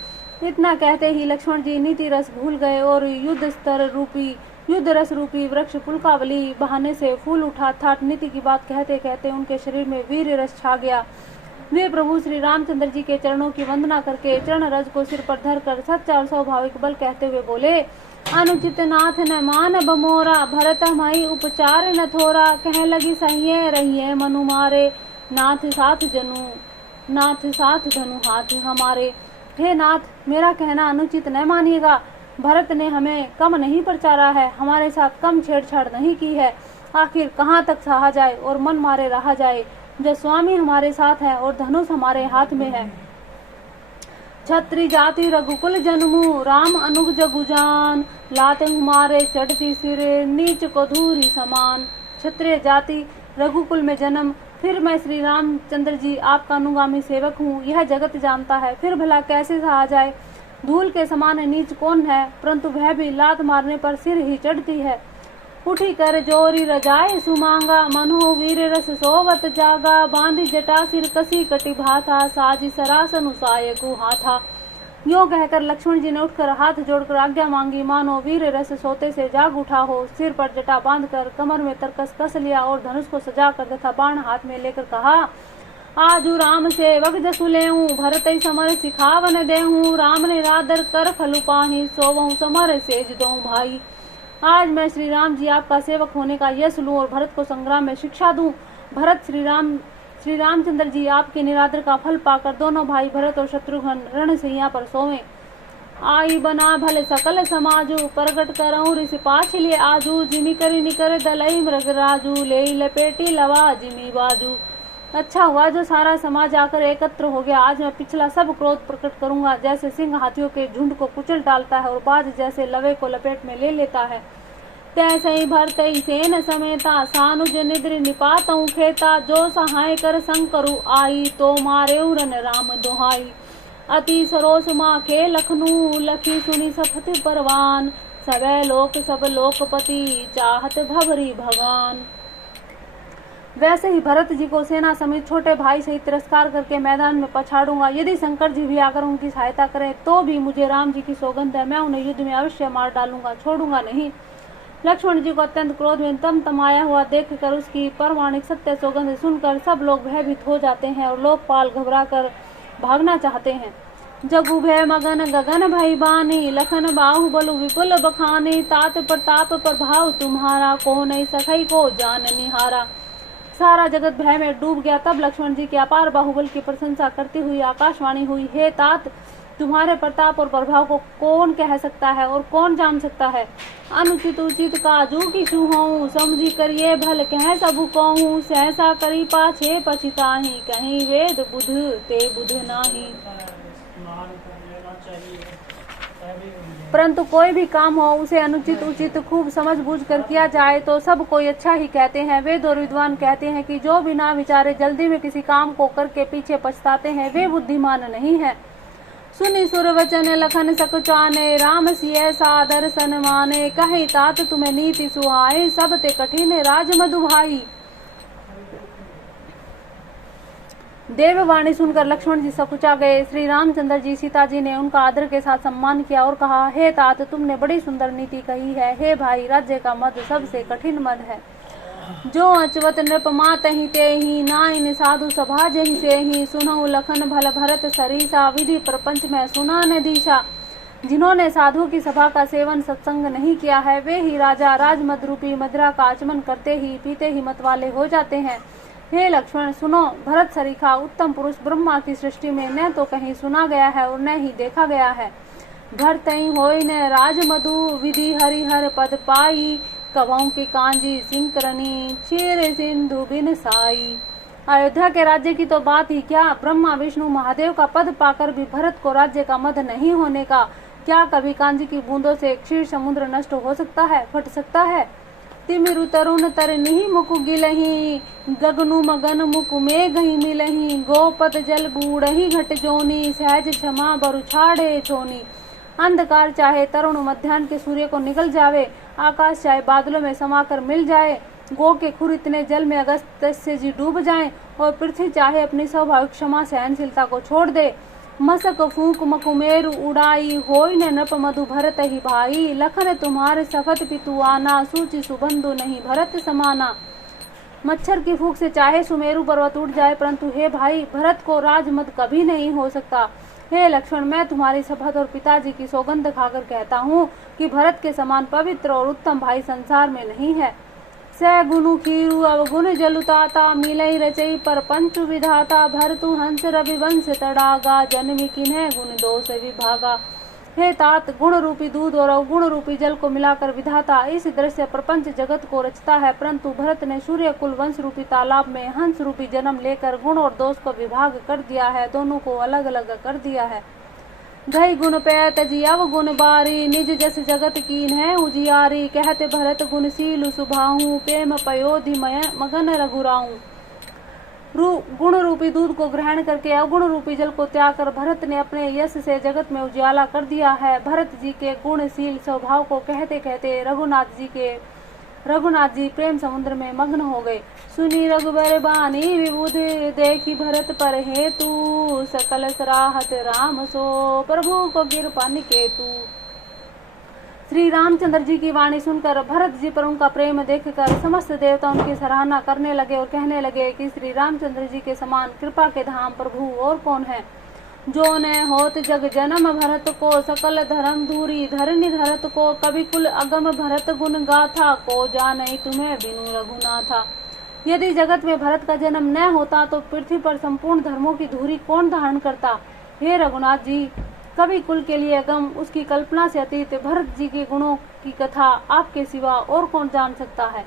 इतना कहते ही लक्ष्मण जी नीति रस भूल गए और युद्ध रस रूपी वृक्ष पुलकावली बहाने से फूल उठा था। नीति की बात कहते कहते उनके शरीर में वीर रस छा गया। वे प्रभु श्री रामचंद्र जी के चरणों की वंदना करके चरण रज को सिर पर धरकर सच्चा और स्वाभाविक बल कहते हुए बोले, अनुचित नाथ न मान बमोरा, भरत हमारी उपचार न थोरा, कह लगी सहिए रहिए मनु मारे, नाथ साथ धनु हाथ हमारे। हे नाथ, मेरा कहना अनुचित न मानिएगा। भरत ने हमें कम नहीं प्रचारा है, हमारे साथ कम छेड़छाड़ नहीं की है। आखिर कहाँ तक सहा जाए और मन मारे रहा जाए, जब स्वामी हमारे साथ है और धनुष हमारे हाथ में है। छत्री जाति रघुकुल जन्मू, राम अनुग जगुजान, लाते हमारे चढ़ती सिरे, नीच को धूरी समान। क्षत्रिय जाति रघुकुल में जन्म, फिर मैं श्री रामचंद्र जी आपका अनुगामी सेवक हूँ, यह जगत जानता है। फिर भला कैसे सहा जाए। धूल के समान नीच कौन है, परंतु वह भी लात मारने पर सिर ही चढ़ती है। उठी कर जोरी रजाए सुमांगा, मनो वीर रस सोवत जागा, बांधी जटा सिर कसी कटी भाथा, साजी सरासन उसाय को हाथा। यो कहकर लक्ष्मण जी ने उठकर हाथ जोड़कर आज्ञा मांगी, मानो वीर रस सोते से जाग उठा हो। सिर पर जटा बांधकर कमर में तरकस कस लिया और धनुष को सजाकर तथा बाण हाथ में लेकर कहा, आजू राम से वग जसु लेऊं, भरत समर सिखावन देहूं, राम ने रादर कर फलु पाही, सोवहु समर सेज दो भाई। आज मैं श्री राम जी आपका सेवक होने का यश लूं और भरत को संग्राम में शिक्षा दूं। भरत श्री रामचंद्र जी आपके निरादर का फल पाकर दोनों भाई भरत और शत्रुघ्न रणसैया पर सोवे। आई बना भले सकल समाजू, प्रगट करऊं ऋषि पाछ लिए आजू, जिमी करी निकर दलई मृग राजू, ले लपेटी लवा जिमी बाजू। अच्छा हुआ जो सारा समाज आकर एकत्र हो गया। आज मैं पिछला सब क्रोध प्रकट करूंगा। जैसे सिंह हाथियों के झुंड को कुचल डालता है और बाज जैसे लवे को लपेट में ले लेता है, तैसे ही भरतई सेन समेता, सानुज निद्र निपातऊ खेता, जो सहाय कर संकरु आई, तो मारे रन राम दोहाई। अति सरोस माँ के लखनू, लखी सुनी सफत परवान, सबे लोक सब लोकपति चाहत भवरी भगवान। वैसे ही भरत जी को सेना समेत छोटे भाई सहित तिरस्कार करके मैदान में पछाड़ूंगा। यदि शंकर जी भी आकर उनकी सहायता करें तो भी मुझे राम जी की सौगंध है, मैं उन्हें युद्ध में अवश्य मार डालूंगा, छोड़ूंगा नहीं। लक्ष्मण जी को अत्यंत क्रोध में तमाया हुआ देखकर, उसकी परमाणिक सत्य सौगंध सुनकर सब लोग भयभीत हो जाते हैं और लोकपाल घबरा कर भागना चाहते हैं। जगु भय मगन गगन भई बानी, लखन बाहुबल विपुल बखानी, तात प्रताप प्रभाव तुम्हारा, को नहीं सखई को जान निहारा। सारा जगत भय में डूब गया। तब लक्ष्मण जी के अपार बाहुबल की प्रशंसा करती हुई आकाशवाणी हुई, हे तात, तुम्हारे प्रताप और प्रभाव को कौन कह सकता है और कौन जान सकता है। अनुचित उचित काजू की हूँ, समझी करिए भल कह सबु कहूँ, सहसा करी पाछे पछिताही, कहीं वेद बुध ते बुध नाही। परंतु कोई भी काम हो उसे अनुचित उचित खूब समझ बूझ कर किया जाए तो सब कोई अच्छा ही कहते हैं। वेद और विद्वान कहते हैं कि जो बिना विचारे जल्दी में किसी काम को करके पीछे पछताते हैं वे बुद्धिमान नहीं है। सुनि सुर वचन लखन सकुचाने, राम सिय सा दर्शन माने, कहे तात तुम्हें नीति सुहाए, सब ते कठिन राज मधु भाई। देववाणी सुनकर लक्ष्मण जी सकुचा गए। श्री रामचंद्र जी सीता जी ने उनका आदर के साथ सम्मान किया और कहा, हे तात, तुमने बड़ी सुंदर नीति कही है। हे भाई, राज्य का मद सबसे कठिन मद है। जो अचवत नृप मात ही ते ही, नाइन साधु सभा जही से ही, सुनहु लखन भल भरत सरीसा, विधि प्रपंच में सुना न दिशा। जिन्होंने साधु की सभा का सेवन सत्संग नहीं किया है वे ही राजा राजमद रूपी मदिरा का आचमन करते ही पीते ही मत वाले हो जाते हैं। हे लक्ष्मण, सुनो, भरत सरीखा उत्तम पुरुष ब्रह्मा की सृष्टि में न तो कहीं सुना गया है और न ही देखा गया है। घर तई होय न राजमधु, विधि हरिहर पद पाई, कवों की कांजी सिंकरनी, क्षीर सिंधु बिन साई। अयोध्या के राज्य की तो बात ही क्या, ब्रह्मा विष्णु महादेव का पद पाकर भी भरत को राज्य का मद नहीं होने का। क्या कभी कांजी की बूंदों से क्षीर समुद्र नष्ट हो सकता है, फट सकता है। तिमिरु तरुण तरनिहि मुकु गिलहि, गगनु मगन मुकु मेघ ही मिलहि, गोपत जल बूढ़हि घट जोनी, सहज क्षमा बरु छाड़े छोनी। अंधकार चाहे तरुण मध्याह्न के सूर्य को निगल जावे, आकाश चाहे बादलों में समाकर मिल जाए, गो के खुर इतने जल में अगस्त से जी डूब जाएं, और पृथ्वी चाहे अपनी स्वाभाविक क्षमा सहनशीलता को छोड़ दे। मसक फूक मकुमेर उड़ाई, होय न नृप मधु भरत ही भाई, लखन तुम्हारे सफत पितु आना, सूचि सुबंधु नहीं भरत समाना। मच्छर की फूक से चाहे सुमेरु पर्वत उठ जाए, परंतु हे भाई, भरत को राजमद कभी नहीं हो सकता। हे लक्ष्मण, मैं तुम्हारी शपथ और पिताजी की सौगंध खाकर कहता हूँ कि भरत के समान पवित्र और उत्तम भाई संसार में नहीं है। स गुनु खीरु अवगुण जलुताता, मिलई रचई पर पंच विधाता, भरतु हंस रविवंश तड़ागा, जन्मी किन्ह गुण दोष विभागा। हे तात, गुण रूपी दूध और अवगुण रूपी जल को मिलाकर विधाता इस दृश्य प्रपंच जगत को रचता है, परंतु भरत ने सूर्य कुल वंश रूपी तालाब में हंस रूपी जन्म लेकर गुण और दोष को विभाग कर दिया है, दोनों को अलग अलग कर दिया है। घई गुण पे तजी अवगुण बारी, निज जस जगत कीन है उजियारी, कहते भरत गुणशील सुभाहू, प्रेम पयोधि मगन रघुराऊ। गुण रूपी दूध को ग्रहण करके अवगुण रूपी जल को त्याग कर भरत ने अपने यश से जगत में उजाला कर दिया है। भरत जी के गुणशील स्वभाव को कहते कहते रघुनाथ जी प्रेम समुद्र में मग्न हो गए। सुनी रघुबर बानी विबुध, देखी भरत पर हेतु, सकल सराहत राम सो, प्रभु को कृपा निकेतु। श्री रामचंद्र जी की वाणी सुनकर भरत जी पर उनका प्रेम देखकर समस्त देवता उनकी सराहना करने लगे और कहने लगे कि श्री रामचंद्र जी के समान कृपा के धाम प्रभु और कौन है। जो न होत जग जन्म भरत को, सकल धर्म दूरी धरनी धरत को, कवि कुल अगम भरत गुण गाथा, को जानई तुम्हें बिनु रघुनाथा। यदि जगत में भरत का जन्म न होता तो पृथ्वी पर संपूर्ण धर्मों की धुरी कौन धारण करता। हे रघुनाथ जी, कवि कुल के लिए अगम, उसकी कल्पना से अतीत भरत जी के गुणों की कथा आपके सिवा और कौन जान सकता है।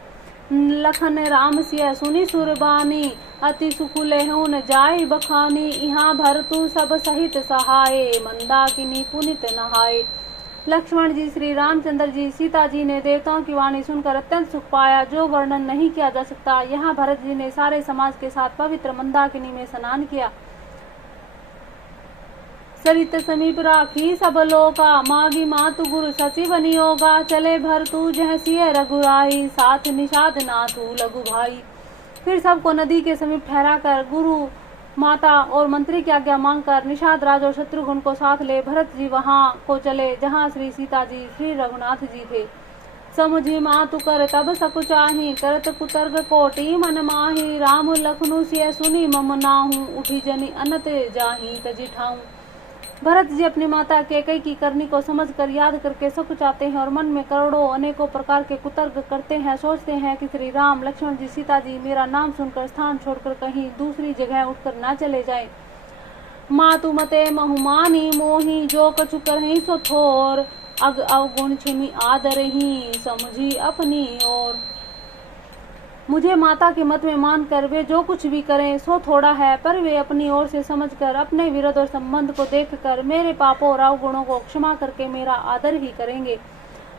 लखन राम सिय सुनी सुरबानी, अति सुकुले न जाय बखानी, यहाँ भरतु सब सहित सहाय, मंदाकिनी पुनित नहाय। लक्ष्मण जी, श्री रामचंद्र जी, सीता जी ने देवताओं की वाणी सुनकर अत्यंत सुख पाया जो वर्णन नहीं किया जा सकता। यहाँ भरत जी ने सारे समाज के साथ पवित्र मंदाकिनी में स्नान किया। सरित समीप राखी सब लोका, मागी मातु गुरु सचिव नियोगा, चले भर तू जह सिय रघुराई, साथ निषाद नाथू लघु भाई। फिर सबको नदी के समीप ठहरा कर गुरु माता और मंत्री की आज्ञा मांगकर निषाद राज और शत्रुघ्न को साथ ले भरत जी वहां को चले जहां श्री सीता जी श्री रघुनाथ जी थे। समुझी मातु कर तब सकुचाही, करत कुतर्क कोटि मन माही, राम लखनु सिय सुनी मम नाहू, उठी जनी अनत जाही तजी ठाऊं। भरत जी अपनी माता कैकेयी की करनी को समझकर याद करके सकुचाते हैं और मन में करोड़ों अनेकों प्रकार के कुतर्क करते हैं। सोचते हैं कि श्री राम लक्ष्मण जी सीता जी मेरा नाम सुनकर स्थान छोड़कर कहीं दूसरी जगह उठकर ना चले जाएं। मातु मते बहुमानी मोही, जो कछु करहि सो थोर, अग अवगुण छिमी आदरही, समझी अपनी ओर। मुझे माता के मत में मानकर वे जो कुछ भी करें सो थोड़ा है, पर वे अपनी ओर से समझकर अपने विरोध और संबंध को देखकर मेरे पापों और अवगुणों को क्षमा करके मेरा आदर ही करेंगे।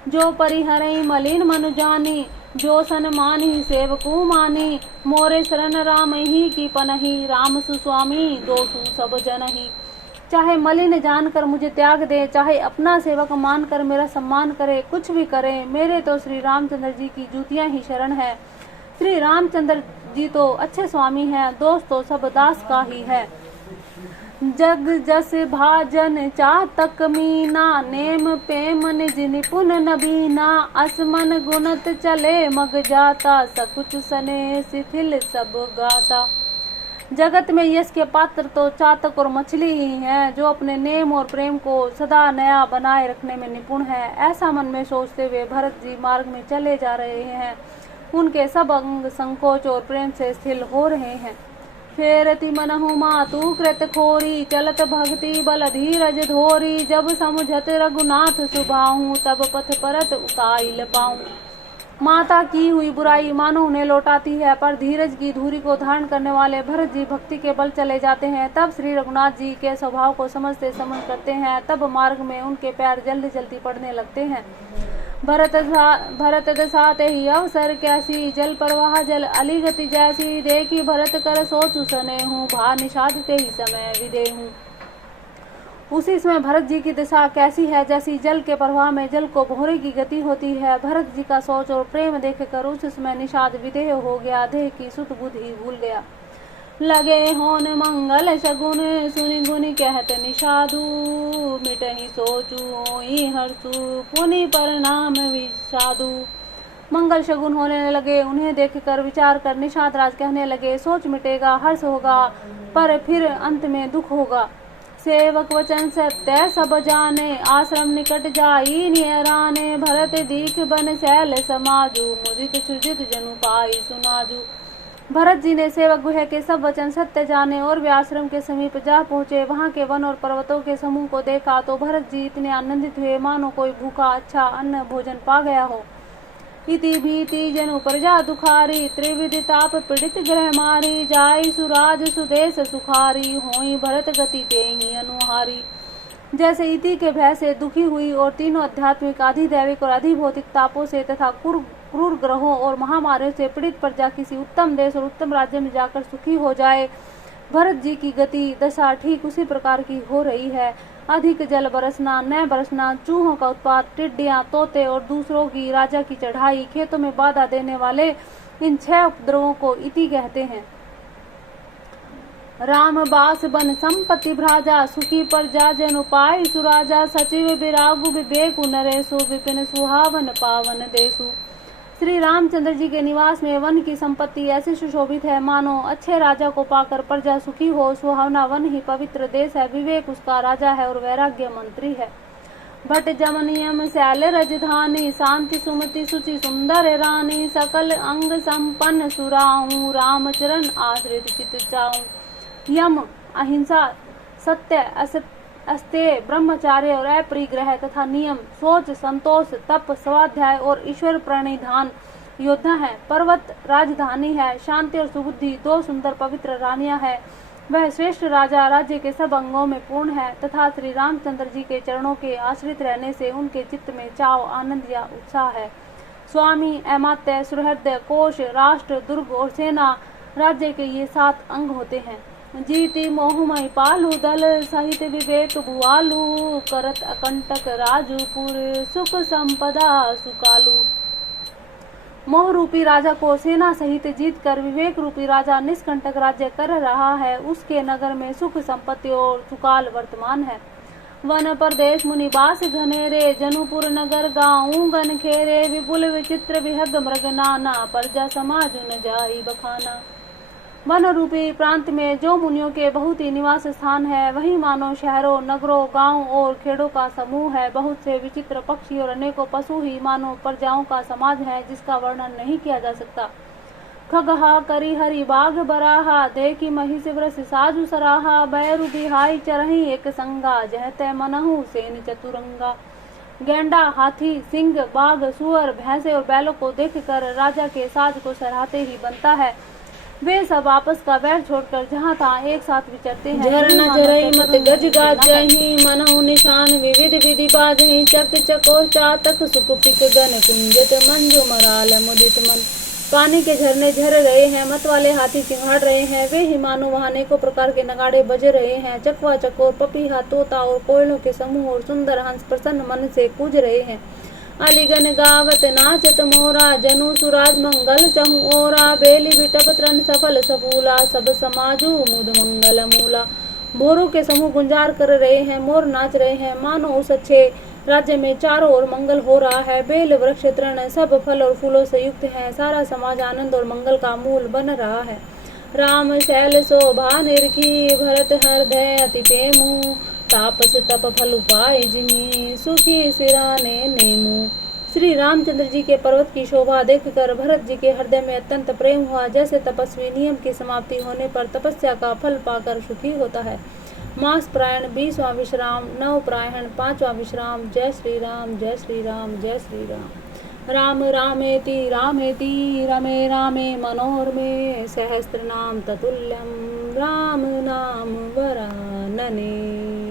जो परिहरई मलिन मनु जानी, जो सन्मानी सेवकू मानी, मोरे शरण राम ही की पनही, राम सुस्वामी दोसु सब जनही। चाहे मलिन जानकर मुझे त्याग दे, चाहे अपना सेवक मानकर मेरा सम्मान करे, कुछ भी करे, मेरे तो श्री रामचंद्र जी की जूतियां ही शरण है। श्री रामचंद्र जी तो अच्छे स्वामी हैं, दोस्त तो सब दास का ही है। जग जस भाजन चातक मीना, नेम प्रेम निज निपुण नबीना, असमन गुणत चले मग जाता, सकुच सने शिथिल सब गाता। जगत में यश के पात्र तो चातक और मछली ही हैं, जो अपने नेम और प्रेम को सदा नया बनाए रखने में निपुण है। ऐसा मन में सोचते हुए भरत जी मार्ग में चले जा रहे हैं। उनके सब अंग संकोच और प्रेम से स्थिर हो रहे हैं। फेरति मनहु मातु कृत खोरी, चलत भक्ति बल धीरज धोरी, जब समुझत रघुनाथ सुभाहु, तब पथ परत उताइल पाऊं। माता की हुई बुराई मानो उन्हें लौटाती है, पर धीरज की धुरी को धारण करने वाले भरत जी भक्ति के बल चले जाते हैं। तब श्री रघुनाथ जी के स्वभाव को समझते समझ करते हैं, तब मार्ग में उनके पैर जल्दी जल्दी पड़ने लगते हैं। भरत दसाते ही अवसर कैसी, जल प्रवाह जल अली गति जैसी, देखी भरत कर सोचु सने हूँ, भा निषाद ते ही समय विदेहूँ। उसी समय भरत जी की दशा कैसी है, जैसी जल के प्रवाह में जल को भौरे की गति होती है। भरत जी का सोच और प्रेम देखकर उस समय निषाद विदेह हो गया, देह की सुध बुध ही भूल गया। लगे होन मंगल शगुन, सुनि गुनि कहत निषादु, मिटहि सोचु होई हर्षु, पुनि परिणाम विषादु। मंगल शगुन होने लगे, उन्हें देखकर विचार कर निषाद राज कहने लगे, सोच मिटेगा, हर्ष होगा, पर फिर अंत में दुख होगा। सेवक वचन सत्य सब जाने, आश्रम निकट जाई नियराने, भरत दीख बन शैल समाजु, मुदित सृजित जनु पाई सुनाजु। भरत जी ने सेवक गुह के सब वचन सत्य जाने और वे आश्रम के समीप जा पहुँचे। वहाँ के वन और पर्वतों के समूह को देखा तो भरत जी इतने आनंदित हुए मानो कोई भूखा अच्छा अन्न भोजन पा गया हो। इति भीति जनु प्रजा दुखारी, त्रिविधि ताप पीड़ित ग्रह मारी, जाई सुराज सुदेश सुखारी, होई भरत गति ते ही अनुहारी। जैसे इति के भय से दुखी हुई और तीनों आध्यात्मिक अधिदैविक और अधिभौतिक तापों से तथा क्रूर ग्रहों और महामारियों से पीड़ित प्रजा किसी उत्तम देश और उत्तम राज्य में जाकर सुखी हो जाए, भरत जी की गति दशा ठीक उसी प्रकार की हो रही है। अधिक जल बरसना, न बरसना, चूहों का उत्पात, टिड्डियां, तोते और दूसरों की राजा की चढ़ाई, खेतों में बाधा देने वाले इन 6 उपद्रवों को इति कहते हैं। राम बास बन संपत्ति भ्राजा, सुखी प्रजा जन उपाय सुराजा, सचिव विरागु विवेकु नरेशु, विपिन सुहावन पावन देशु। श्री रामचंद्र जी के निवास में वन की संपत्ति ऐसी सुशोभित है मानो अच्छे राजा को पाकर प्रजा सुखी हो। सुहावना वन ही पवित्र देश है, विवेक उसका राजा है और वैराग्य मंत्री है। भट जमनियम शैल रजधानी, शांति सुमति सुचि सुंदर रानी, सकल अंग संपन्न सुराऊं, रामचरण आश्रित चित चाऊं। यम अहिंसा सत्य अस्तेय ब्रह्मचार्य और अपरिग्रह तथा नियम, सोच संतोष तप स्वाध्याय और ईश्वर प्रणिधान योद्धा है। पर्वत राजधानी है, शांति और सुबुद्धि 2 सुंदर पवित्र रानियां है। वह श्रेष्ठ राजा राज्य के सब अंगों में पूर्ण है तथा श्री रामचंद्र जी के चरणों के आश्रित रहने से उनके चित्त में चाव आनंद या उत्साह है। स्वामी, अमात्य, सुहृद, कोश, राष्ट्र, दुर्ग और सेना राज्य के ये 7 अंग होते हैं। जीति मोहमय पालु दल सहित विवेक भुआलु करत अकंटक राजूपुर सुख संपदा सुकालु। मोह रूपी राजा को सेना सहित जीत कर विवेक रूपी राजा निष्कंटक राज्य कर रहा है। उसके नगर में सुख संपत्ति और सुकाल वर्तमान है। वन प्रदेश मुनिवास घनेरे जनुपुर नगर गाँव गन खेरे विपुल विचित्र विहग मृग नाना प्रजा समाज न जाई बखाना। वन रूपी प्रांत में जो मुनियों के बहुत ही निवास स्थान है, वही मानो शहरों नगरों गांव और खेड़ों का समूह है। बहुत से विचित्र पक्षी और अनेकों पशु ही मानो प्रजाओं का समाज है, जिसका वर्णन नहीं किया जा सकता। खगहा करी हरि बाघ बराहा देखी महिष वृष साजु सराहा बैरु बिहाई चरही एक संगा जहते मनहु सेन चतुरंगा। गेंडा हाथी सिंह बाघ सुअर भैंसे और बैलों को देखकर राजा के साज को सराहते ही बनता है। वे सब आपस का वैर छोड़कर जहाँ तहाँ एक साथ विचरते हैं। झरना झरई मत गज गाजहि मनहु निशान विविध विधि बाजहि चक चकोर चातक सुख पिक गन कुंजत मंजु मराल मुदित मन। पानी के झरने झर रहे हैं, मत वाले हाथी चिंगाड़ रहे हैं, वे ही मानो वहाँ अनेकों प्रकार के नगाड़े बज रहे हैं। चकवा चकोर पपीहा तोता और कोयलों के समूह और सुंदर हंस प्रसन्न मन से कूज रहे हैं। अलिगन गावत नाचत मोरा जनु सुराज मंगल चहु ओरा बेली बिटप त्रन सफल सफूला सब समाजू मुद मंगल मूला। भोरों के समूह गुंजार कर रहे हैं, मोर नाच रहे हैं, मानो उस अच्छे राज्य में चारों ओर मंगल हो रहा है। बेल वृक्ष तृण सब फल और फूलों से युक्त है, सारा समाज आनंद और मंगल का मूल बन रहा है। राम शैल शोभा निरखी भरत हृदय अति प्रेमु तापस तप फल उपाय जिमी सुखी सिराने नेमु। श्री रामचंद्र जी के पर्वत की शोभा देखकर भरत जी के हृदय में अत्यंत प्रेम हुआ, जैसे तपस्वी नियम की समाप्ति होने पर तपस्या का फल पाकर सुखी होता है। मास प्रायण 20वां विश्राम, नव प्रायण 5वां विश्राम। जय श्री राम जय श्री राम जय श्री राम। राम रामेति रमे रामे मनोरमे सहस्रनाम ततुल्यम राम नाम वरानने।